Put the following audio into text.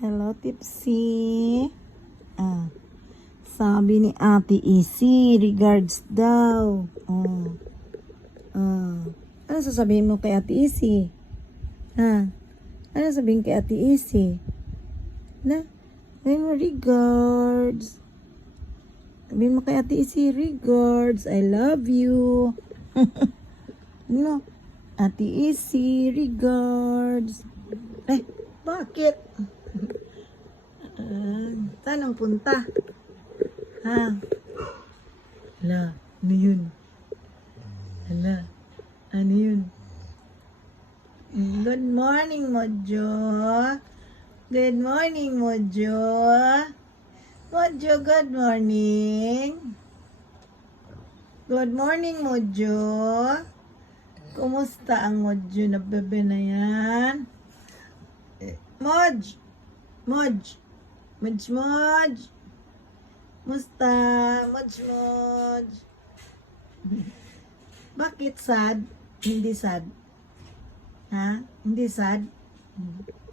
Hello, Tipsy. Sabi ni Ate Isi, regards daw. Ano sasabihin mo kay Ate Isi? Ano sabihin kay Ate Isi? Sabihin mo, regards. Sabihin mo kay Ate Isi, regards. I love you. No, Ate Isi, regards. Bakit? Saan ang punta? Hala, ano yun? Ano yun? Good morning, Mojo. Good morning, Mojo. Mojo, good morning. Good morning, Mojo. Kumusta ang Mojo na bebe na yan? Moj! Musta? Moj. Bakit sad? Hindi sad? Hindi sad?